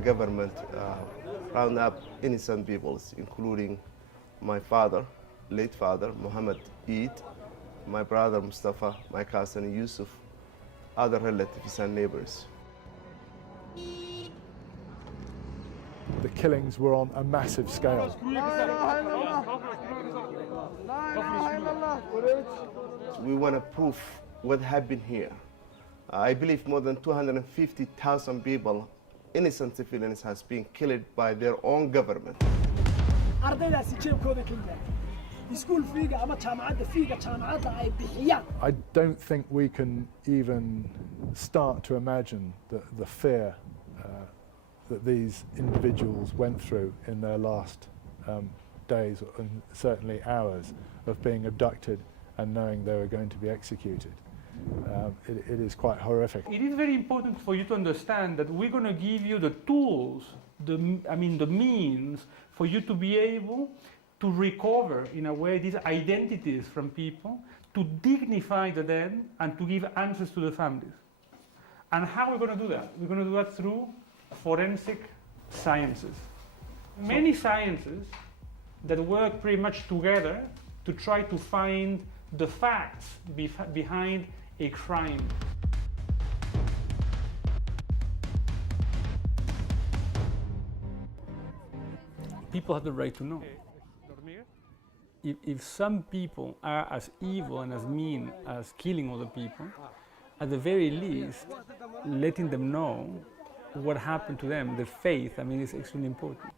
the government round up innocent peoples, including my father, late father, Muhammad Eid, my brother Mustafa, my cousin Yusuf, other relatives and neighbors. The killings were on a massive scale. We want to prove what happened here. I believe more than 250,000 people, innocent civilians, has been killed by their own government. I don't think we can even start to imagine the fear that these individuals went through in their last days and certainly hours of being abducted and knowing they were going to be executed. It is quite horrific. It is very important for you to understand that we're going to give you the tools, the means for you to be able to recover, in a way, these identities from people, to dignify the dead and to give answers to the families. And how are we going to do that? We're going to do that through forensic sciences. Many sciences that work pretty much together to try to find the facts behind a crime. People have the right to know. If some people are as evil and as mean as killing other people, at the very least, letting them know what happened to them, their faith, is extremely important.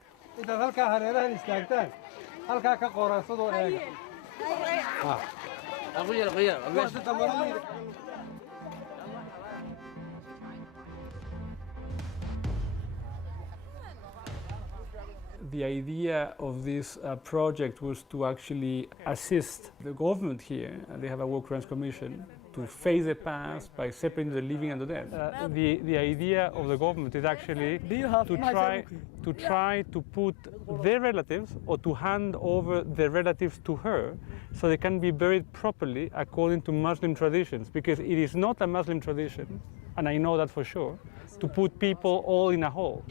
The idea of this project was to actually assist the government here, and they have a war crimes commission, to face the past by separating the living and the dead. The idea of the government is actually to try to put their relatives, or to hand over their relatives to her, so they can be buried properly according to Muslim traditions, because it is not a Muslim tradition, and I know that for sure, to put people all in a hole.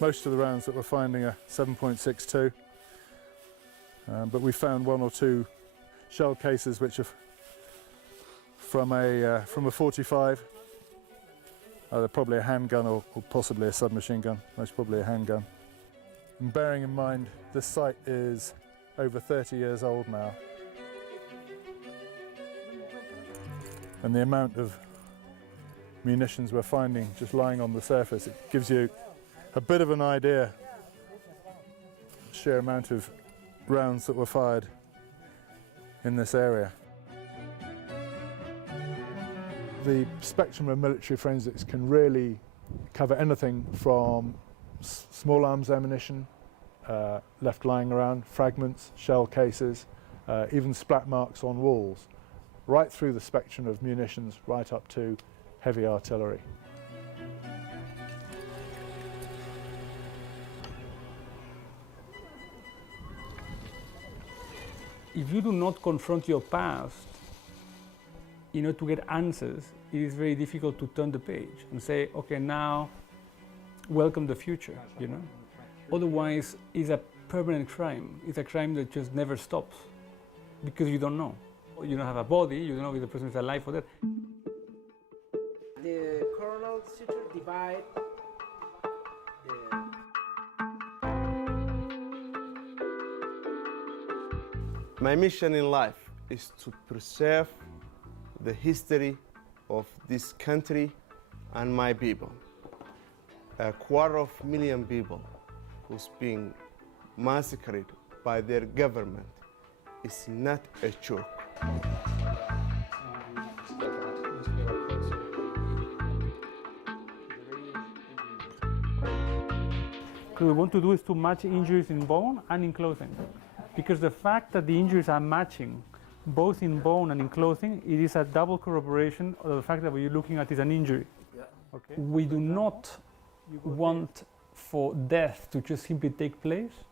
Most of the rounds that we're finding are 7.62, but we found one or two shell cases which are from a 45. They're probably a handgun or possibly a submachine gun, most probably a handgun. And bearing in mind this site is over 30 years old now, and the amount of munitions we're finding just lying on the surface, it gives you a bit of an idea, sheer amount of rounds that were fired in this area. The spectrum of military forensics can really cover anything from small arms ammunition, left lying around, fragments, shell cases, even splat marks on walls, right through the spectrum of munitions, right up to heavy artillery. If you do not confront your past in order to get answers, it is very difficult to turn the page and say, okay, now welcome the future, Otherwise, it's a permanent crime. It's a crime that just never stops, because you don't know. You don't have a body, you don't know if the person is alive or dead. The coronal suture divide My mission in life is to preserve the history of this country and my people. 250,000 people who's being massacred by their government is not a joke. What we want to do is to match injuries in bone and in clothing. Because the fact that the injuries are matching both in bone and in clothing, it is a double corroboration of the fact that what you're looking at is an injury. Okay. We do not want for death to just simply take place,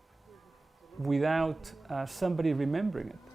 without somebody remembering it.